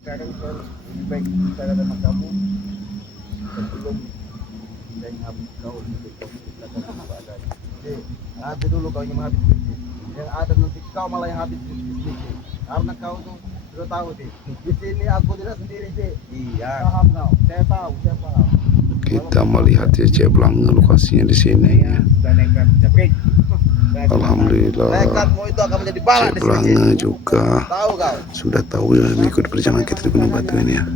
Sekarang lebih baik bicara sama kamu sebelum saya habis kau untuk kau ceritakan apa adanya. Jadi, nanti dulu kau yang habis duit. Yang ada nanti kau malah yang habis duit. Karena kau tuh sudah tahu sih. Di sini aku tidak sendiri sih. Iya. Paham kau? Saya tahu, saya paham. Kita melihat Cek Blangga lokasinya di sini. Sudah nekat jepit. Alhamdulillah. Nekatmu itu akan menjadi bala Cek di sini. Blangga juga Tahu kau? sudah tahu ya ikut perjalanan kita di Gunung Batu ini ya.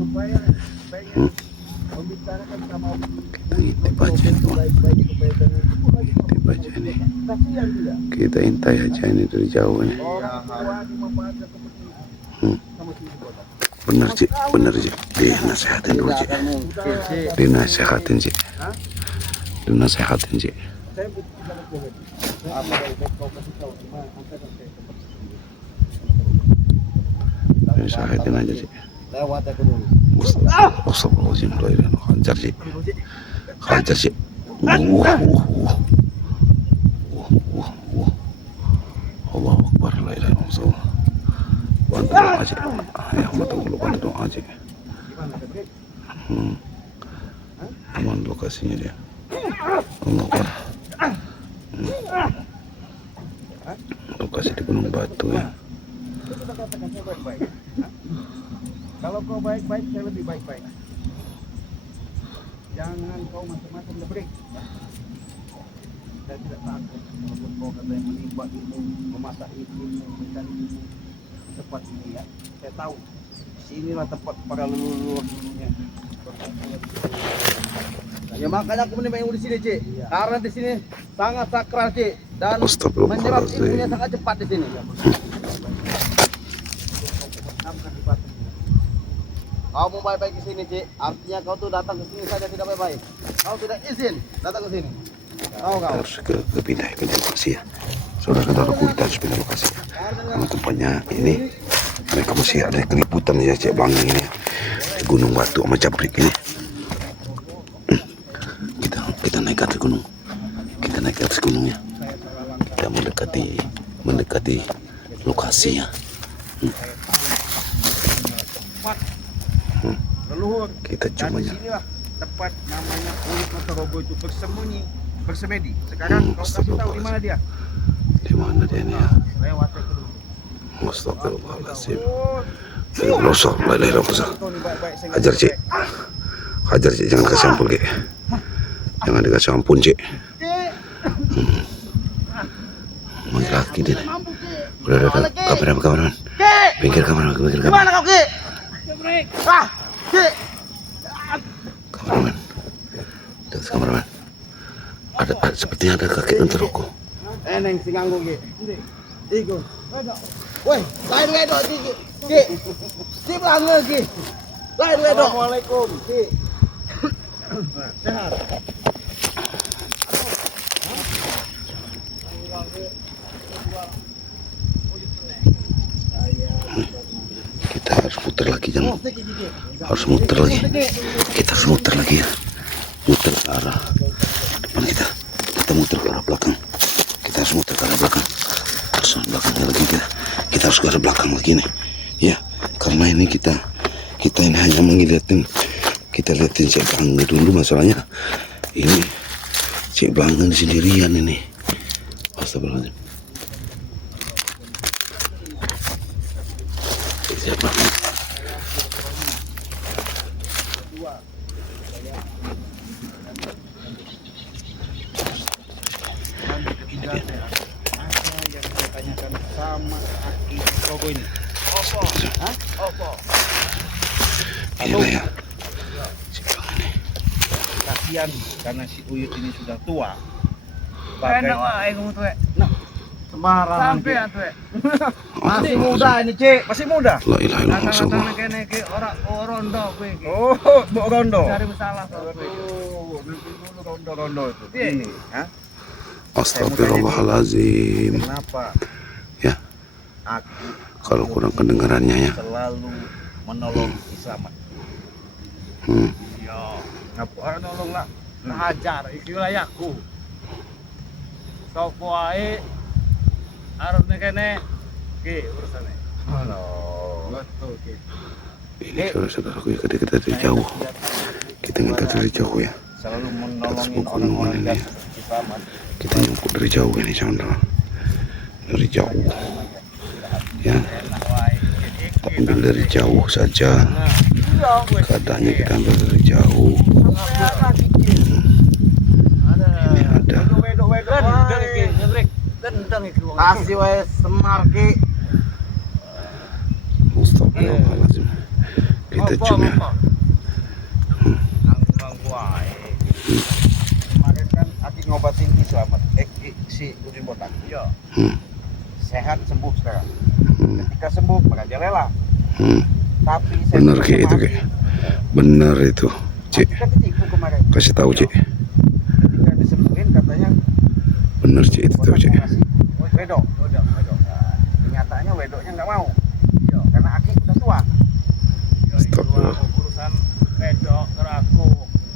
Membicarakan sama Kita ngintip aja tuh. Ngintip aja nih. Kita intai aja ini dari jauh nih. Bener Cik, bener Cik. Dinasehatin dulu Cik. Dinasehatin Cik. Dinasehatin Cik. Dinasehatin aja Cik. Lewat aku dulu. Astagfirullahaladzim. Hajar Cik. Hajar Cik. Allahu Akbar. La ilaha illallah. Bantu doa Cik. Ya bantu doa Cik. Aman lokasinya dia. Allah Akbar. Lokasi di Gunung Batu ya. Kalau kau baik-baik, saya lebih baik-baik. Jangan kau macam-macam lebih. Saya tidak takut walaupun kau kata yang menimba ilmu, memasak ilmu, mencari ilmu tempat ini ya. Saya tahu. Sinilah tempat para leluhur dulunya. Ya makanya aku menimba ilmu di sini, Cik. Karena di sini sangat sakral, Cik, dan menyerap ilmunya sangat cepat di sini. Kau mau baik-baik ke sini, Cik. Artinya kau tuh datang ke sini saja tidak baik-baik. Kau tidak izin datang ke sini. Tahu kau? Harus ke pindah lokasi ya. Saudara-saudaraku, kita harus pindah lokasi ya. Karena tempatnya ini mereka masih ada keliputan ya Cek Blangga ini ya. Di Gunung Batu sama Cabrik ini. Kita naik ke atas gunung. Kita naik ke atas gunungnya. Kita mendekati lokasi ya. Leluhur. Kita cumanya. Disinilah tempat namanya Kulit Motorogo itu bersemedi. Sekarang kau kasih tahu di mana dia? Di mana dia ini ya? Lewat ke dulu. Astagfirullahaladzim. Hajar Cik. Hajar Cik, jangan kasih ampun Cik. Jangan dikasih ampun Cik. Laki dia. Udah kameraman. Pinggir kameraman. Gimana kau, Ki? Ah, Ki. Kameraman. Terus kameraman. Ada sepertinya ada kaki enteroko. Neng si nganggo, Ki. Iku. Woi, lain wedok Ki. Ki. Si Blangga, Ki. Lain wedok. Assalamualaikum, Ki. Sehat. Kita harus muter lagi jangan. Harus muter lagi. Kita harus muter lagi ya. Muter ke arah depan kita. Kita muter ke arah belakang. Kita harus muter ke arah belakang. Harus belakangnya lagi kita harus ke arah belakang lagi nih. Ya, karena ini kita ini hanya mengilihatin. Kita lihatin Cek Blangga dulu masalahnya. Ini Cek Blangga sendirian ini. Astagfirullahaladzim. Cek Blangga. Yang saya tanyakan sama Aki Rogo ini. Opo. Hah? Opo. Inilah ya. Cek Blangga nih. Kasihan karena si Uyut ini sudah tua. Enak wae kamu tuh. Nah, sembarangan. Sampai ya tuh. Masih muda ini, Cik. Masih muda. La ilaha illallah. Kata-kata kene iki ora rondo kowe iki. Oh, Mbok Rondo. Cari masalah kowe. Oh, nanti dulu rondo-rondo itu. Iya. Ini, hah? Astagfirullahaladzim. Kenapa? Ya, Aku kalau kurang kedengarannya ya. selalu menolong Islamat. Iya. Ngapa orang nolong lah? Hajar iki wilayahku. Sopo wae arep kene iki urusane. Halo. Betul, Ki. Ini saudara-saudaraku ya, ketika dari jauh kita ngeliat dari jauh ya, Selalu atas menolongin pegunungan orang-orang ini yang ya. selamat. Kita nyangkut dari jauh ini saudara, dari jauh ya, ambil dari jauh saja keadaannya, kita ambil dari jauh. Ini ada Kasih wae Semar ki. Astagfirullahaladzim. Kita cium ya. Kemarin kan Aki ngobatin Ki Selamat. Si Udin Botak. Sehat sembuh sekarang. Ketika sembuh maka jalela. Tapi saya Bener Ki itu Ki. Bener itu Cik. kita ketipu kemarin. Kasih tahu Cik. Ketika disembuhin katanya Bener Cik itu tuh Cik. wedok. Nah, kenyataannya wedoknya nggak mau. Karena Aki udah tua. Astagfirullah. Urusan wedok karo aku.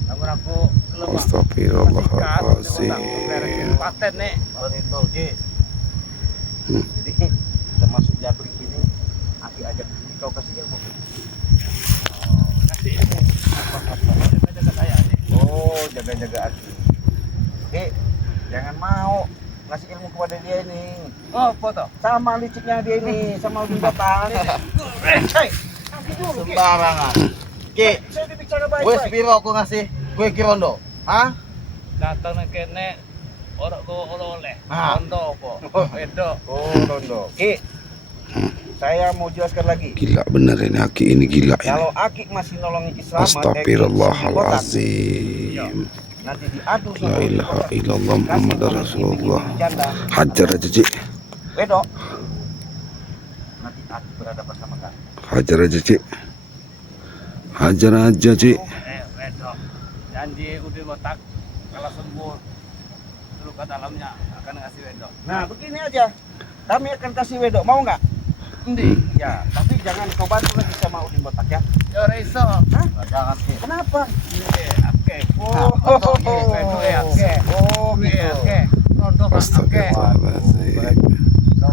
Namun aku Astagfirullahaladzim. paten nih. Betul Ki. Jadi kita masuk Jabrik ini Aki ajak kau kasih ilmu. Kasih ilmu. Jaga saya nih. Oh, jaga-jaga Aki. Jangan mau ngasih ilmu kepada dia ini. Oh, foto. Sama liciknya dia ini, sama Udin Botak. Hei, Aki dulu Ki. Sembarangan. Ki, Saya dibicara gue baik-baik. sepiro aku ngasih kue kirondo. Hah? Datang nang kene orang go oleh. Ah. Rondo apa? Wedok. Oh, Rondo. Ki, saya mau jelaskan lagi. Gila bener ini Aki, ini gila ini. Kalau Aki masih nolongin Ki Selamat, Astagfirullahaladzim. nanti diadu La Udin ilaha Botak. illallah Muhammad Kasih Rasulullah. janda, Hajar aja Cik. wedok. Nanti Aki berhadapan sama kami. Hajar aja Cik. Hajar aja Cik. Wedok. Janji Udin Botak kalau sembuh luka dalamnya akan ngasih wedok. Nah, begini aja. Kami akan kasih wedok, mau nggak? Endi? Ya, tapi jangan kau bantu lagi sama Udin Botak ya. Ya ora iso. Jangan Ki. Kenapa? Oke. Oh, wedok ya, oke. Oh, gitu. Oke. Rondo oke. Astagfirullahaladzim. Kau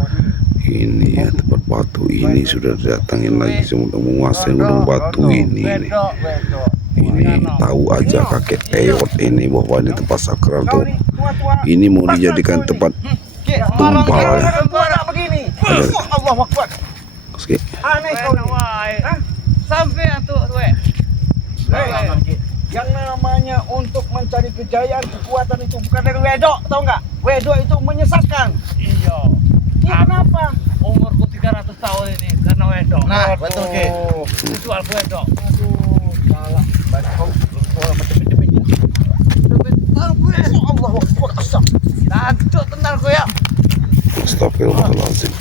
ini Ini ya tempat batu ini sudah datangin lagi, sudah menguasai gunung batu ini. Wedok. Ini tahu aja kakek Peyot ini bahwa ini tempat sakral kau tuh. nih tua-tua. Ini mau dijadikan tempat Ki, tumpah ya. orang tua tak begini. Allahu Akbar. Oke. Aneh kau nih. Hah? Sampai atuh we. Jangan, Ki. Yang namanya untuk mencari kejayaan, kekuatan itu bukan dari wedok, tahu nggak? Wedok itu menyesatkan. Iya. Iya, kenapa? Umurku 300 tahun ini karena wedok. Nah, betul Ki. Jual wedok. Aduh, salah. Baca kau macam-macam ya. Allahu Akbar. Tancuk tenar ku ya. Astagfirullahaladzim.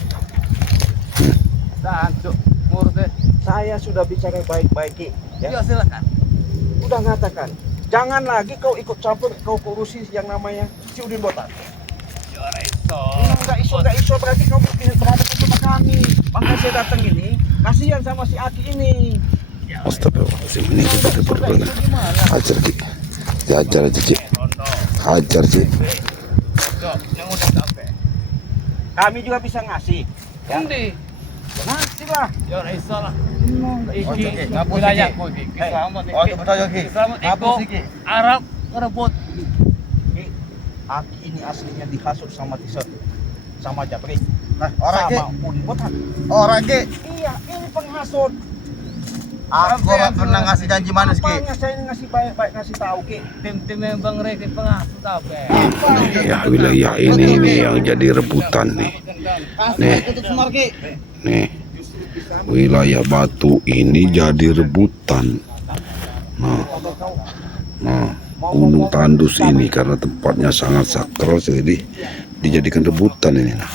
Tancuk murke. Saya sudah bicara baik-baik, Ki. Ya Ya, silakan. udah ngatakan. Jangan lagi kau ikut campur, kau urusi yang namanya si Udin Botak. Ya ora iso. Nggak iso berarti kau berhadapan sama kami. Makanya saya datang ini, kasihan sama si Aki ini. Astagfirullahaladzim. Ini kita dapat benar. Hajar Cik. Hajar aja Cik. Rondo. Hajar Cik. Wedok yang udah sampai. Kami juga bisa ngasih. Ya, Endi? ngasih lah. Ya ora iso lah. Oke, Iki ngapus, wilayahku iki. Hei, Selamat Oh, iki. coba tahu Ki. Selamat Ngapus iko Ki. Arab ngerebut. Aki ini aslinya dihasut sama Tison, sama Jabrik, Nah, orang Ki. sama Udin Botak. Orang Ki. Iya, ini penghasut. Aku nggak pernah ngasih janji manis Ki. Apanya saya ngasih baik-baik ngasih tahu Ki. Tim-tim yang Bang Reki pengasuh tabe. Nih ya wilayah ini yang jadi rebutan nih. Nih. Kasih tutup Semar Ki. Nih. Wilayah batu ini jadi rebutan. Nah, Gunung Tandus ini karena tempatnya sangat sakral jadi dijadikan rebutan ini. Nah,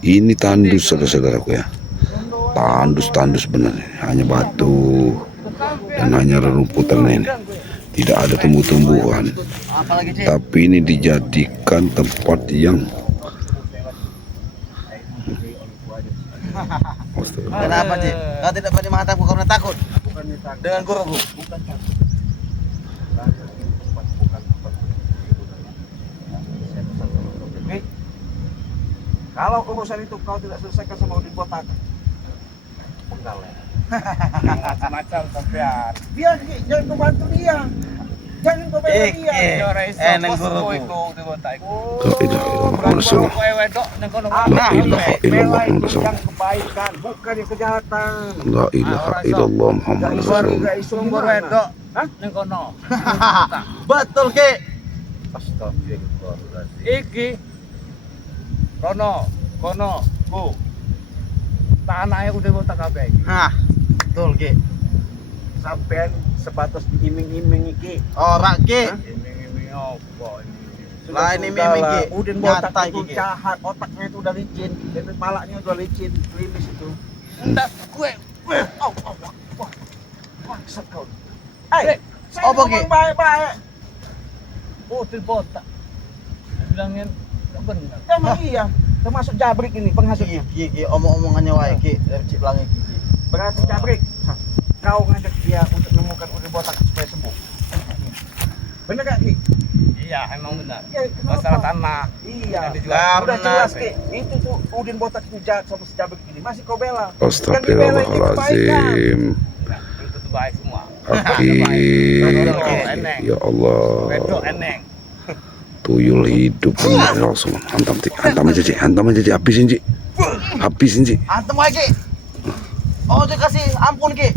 ini tandus saudara-saudaraku ya. Tandus benar ini. Hanya batu dan hanya rerumputan ini. Tidak ada tumbuh-tumbuhan. Apalagi Ci? Tapi ini dijadikan tempat yang Kenapa Ci? Kau tidak berani mengataku karena takut Bukannya takut, dengan guruku. bukan takut. Karena ini bukan tempat saya pesan sama kau. Kalau urusan itu kau tidak selesaikan sama Udin Botak, penggal ya. Macam-macam sampean. Dia jangan kau bantu dia. Jangan kau bela dia. Neng guru. La ilaha illallah Rasulullah. La ilaha illallah Rasulullah. Yang kebaikan, bukan yang kejahatan. La ilaha illallah Muhammad Rasulullah. Sumber wedok. Hah? Neng kono. Betul Ki. Astagfirullahaladzim. Iki kono bu. Tanahnya udah botak kabeh iki. Nah, betul Ki. Sampean sebatas diiming-iming iki. Ora Ki. Iming-iming opo ini? Lah ini mimik Ki. Udin botak Nyata itu Ki. jahat, otaknya itu udah licin, dan kepalanya udah licin, klimis itu. Enggak, gue. Maksud kau. Saya Apa, Ki? ngomong baik-baik. Udin botak. Bilangin enggak benar. Emang iya, termasuk jabrik ini penghasutnya. Ki, omong-omongannya wae Ki. Dari Cik Pelangi Ki. Berarti jabrik. Hah, kau ngajak dia untuk menemukan udin botak supaya sembuh. Bener gak Ki? Iya, emang benar. Iya, kenapa? Masalah tanah. Iya, Yang dijual. udah Karena- jelas Ki. Itu tuh udin botak itu jahat sama si jabrik ini. Masih kau bela. Yang dibela ini kebaikan. Astagfirullahaladzim. Nah, itu tuh baik semua. Hakim. Eneng. Ya Allah. Wedok eneng. Tuyul hidup benar Rasulullah. Hantam Cik. Hantam aja Cik. Hantam aja Cik. Habisin Cik. Habisin Cik. Antem wae Ki. Oh, dikasih ampun Ki.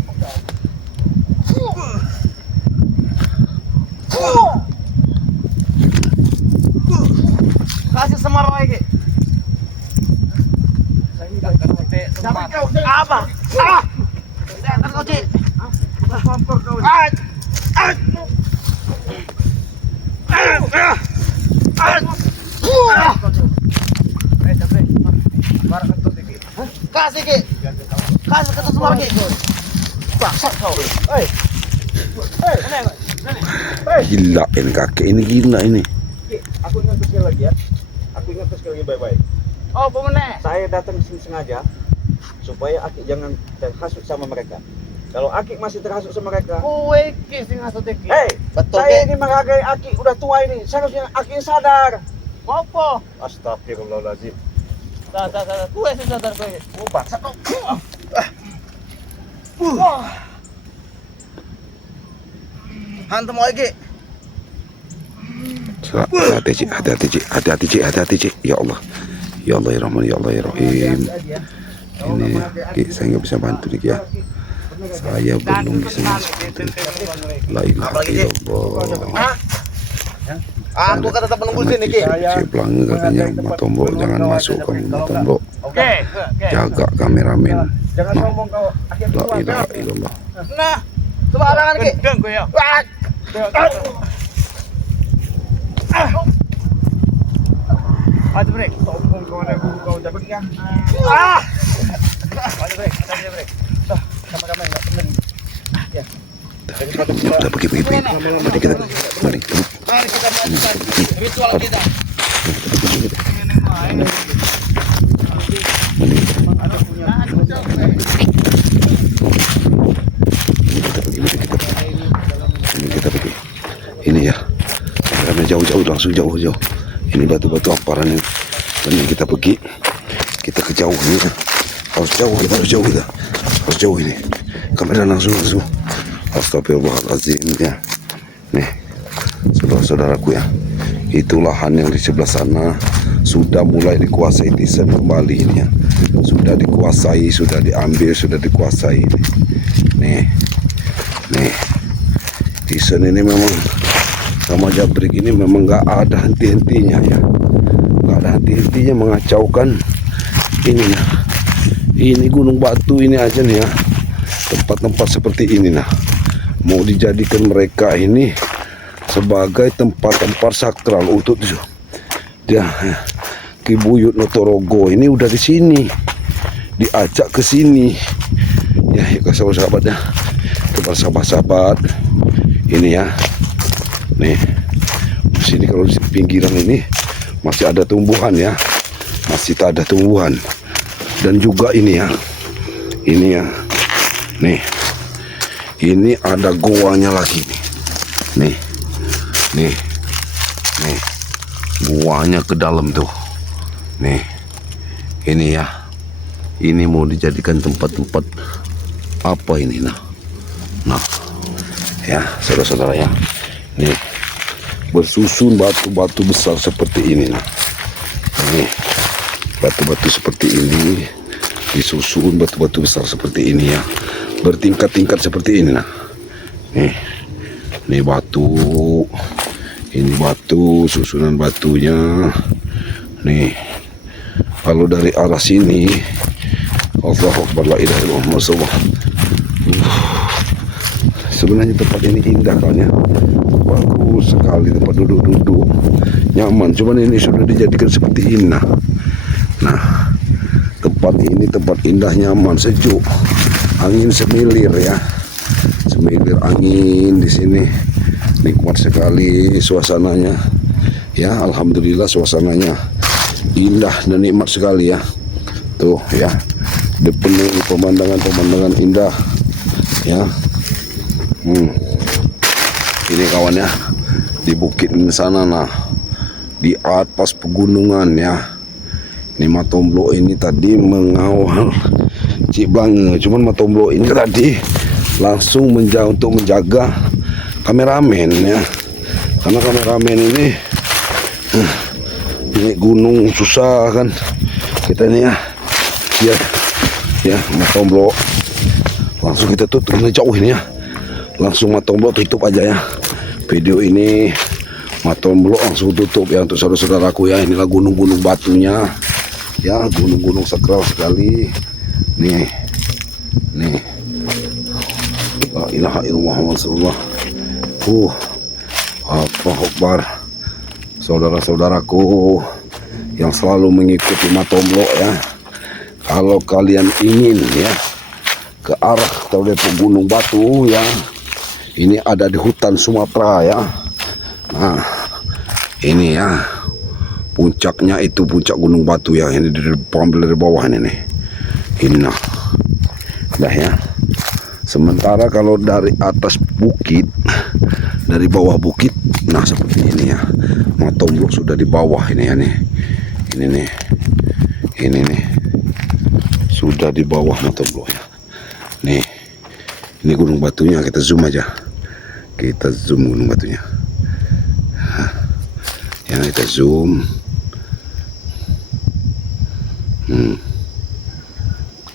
Kasih semar wae Ki. Jabrik kau, Apa? Ah! Setan kau Ki. kompor kau. Ah! Kasih Ki. Kasih ke semar Ki. Bangsat kau. Gila ini kakek ini gila ini. Ki, aku ingat sekali lagi ya. Aku ingat sekali lagi baik-baik. Oh, pemenang. Saya datang ke sini sengaja supaya Aki jangan terhasut sama mereka. Kalau Aki masih terhasut sama mereka, Kue ki sing ngasut iki. hei, Betul, saya Ki. ini menghargai Aki udah tua ini. Seharusnya Aki sadar. Apa? Astagfirullahaladzim. Kue sing sadar kue. Oh, bangsat kau. Hantem wae Ki. Hati-hati Cik. Hati-hati Cik. Hati-hati Cik. Hati-hati Cik. Ya Allah. Ya Allah ya Rahman. Ya Allah ya Rahim. Ini Ki, saya nggak bisa bantu nih Ki ya. Saya belum bisa bantu. La ilaha illallah. Aku kan tetap menunggu sini Ki. Cik Pelangi katanya Matombok jangan masuk kamu Matombok. Oke. Jaga kameramen. Jangan sombong kau. Aki La tua. ilaha illallah. Nah, sembarangan Ki. Gendeng kue ya. Wah! Maju break. Sombong kau ada guru kau jabrik ya. Maju break. Maju break. Sama-sama enggak benar. Ya. Udah pergi. Mari kita. Mari. Mari kita melakukan ritual kita. Kita pergi. Ini ya. Karena jauh-jauh langsung jauh. Ini batu-batu amparan yang kita pergi. Kita ke jauh ini. Harus jauh ini. Kamera langsung. Astagfirullahaladzim ya. Nih, saudara-saudaraku ya. Itu lahan yang di sebelah sana sudah mulai dikuasai Thyssen kembali ini ya. Sudah dikuasai, sudah diambil, sudah dikuasai ini. Nih. Thyssen ini memang sama jabrik ini memang nggak ada henti-hentinya ya. Nggak ada henti-hentinya mengacaukan ini ya. Ini gunung batu ini aja nih ya. Tempat-tempat seperti ini nah. Mau dijadikan mereka ini sebagai tempat-tempat sakral untuk dia Ki Buyut Notorogo ini udah di sini, diajak ke sini ya ke sahabat-sahabatnya, kepada sahabat-sahabat ini ya. Nih di sini kalau di pinggiran ini masih ada tumbuhan ya, masih tak ada tumbuhan. Dan juga ini ya, nih ini ada goanya lagi nih. Nih, goanya ke dalam tuh. Nih, ini ya, ini mau dijadikan tempat-tempat apa ini nah. Nah, ya saudara-saudara ya, nih bersusun batu-batu besar seperti ini nah. Ini batu-batu seperti ini disusun batu-batu besar seperti ini ya, bertingkat-tingkat seperti ini nah. Nih batu, ini batu, susunan batunya nih. Kalau dari arah sini, Allahu Akbar, la ilaha illallah, masyaallah. Sebenarnya tempat ini indah kan ya, bagus sekali tempat duduk-duduk, nyaman. Cuman ini sudah dijadikan seperti ini nah. Tempat ini tempat indah, nyaman, sejuk, angin semilir ya, semilir angin di sini, nikmat sekali suasananya ya. Alhamdulillah suasananya indah dan nikmat sekali ya. Tuh ya, dipenuhi pemandangan indah ya. Ini kawannya di bukit sana nah, di atas pegunungan ya. Ini Matomblo ini tadi mengawal Cik Blange, cuman Matomblo ini tadi langsung untuk menjaga kameramen ya, karena kameramen ini gunung susah kan kita ini ya Matomblo langsung kita tutup, ini jauh ini ya, langsung Matomblo tutup aja ya video ini. Matomblo langsung tutup ya untuk saudara-saudaraku ya. Inilah gunung-gunung batunya ya, gunung-gunung sakral sekali nih. La ilaha illallah Rasulullah. Allahu Akbar. Saudara-saudaraku yang selalu mengikuti Matomblo ya, kalau kalian ingin ya ke arah terdekat gunung batu ya, ini ada di hutan Sumatera ya. Nah ini ya puncaknya, itu puncak gunung batu ya, ini diambil dari bawah ini nih. Ini nah ya. Sementara kalau dari atas bukit, dari bawah bukit, nah seperti ini ya. Matomblo sudah di bawah ini ya nih. Ini nih sudah di bawah Matomblo ya. Nih, ini gunung batunya, kita zoom aja. Kita zoom gunung batunya. Ya kita zoom.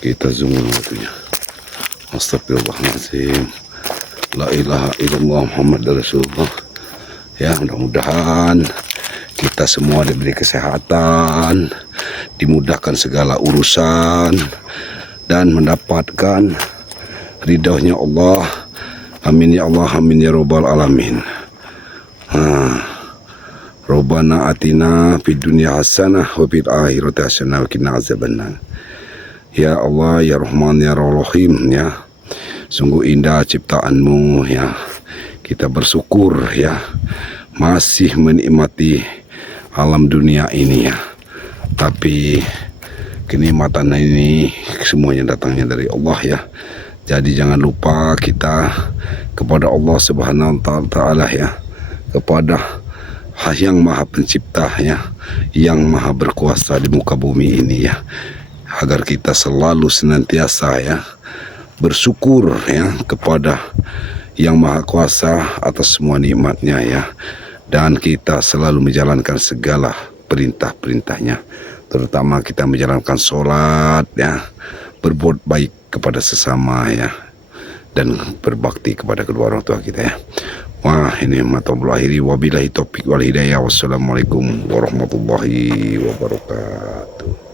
Kita zoom gunung batunya. Astagfirullahaladzim, la ilaha illallah Muhammad Rasulullah ya. Mudah-mudahan kita semua diberi kesehatan, dimudahkan segala urusan, dan mendapatkan ridhonya Allah. Amin ya Allah, amin ya rabbal alamin. Rabbana atina fid dunya hasanah wa fil akhirati hasanah wa qina azabannar. Ya Allah, ya Rahman, ya Rahim ya. Sungguh indah ciptaanmu ya. Kita bersyukur ya, masih menikmati alam dunia ini ya. Tapi kenikmatan ini semuanya datangnya dari Allah ya. Jadi jangan lupa kita kepada Allah Subhanahu wa Ta'ala ya, kepada yang Maha Pencipta ya, yang Maha Berkuasa di muka bumi ini ya, agar kita selalu senantiasa ya bersyukur ya kepada yang Maha Kuasa atas semua nikmatnya ya, dan kita selalu menjalankan segala perintah-perintahnya, terutama kita menjalankan sholat ya, berbuat baik kepada sesama ya, dan berbakti kepada kedua orang tua kita ya. Wah, ini Matomblo akhiri, wabillahi taufiq wal hidayah. Wassalamualaikum warahmatullahi wabarakatuh.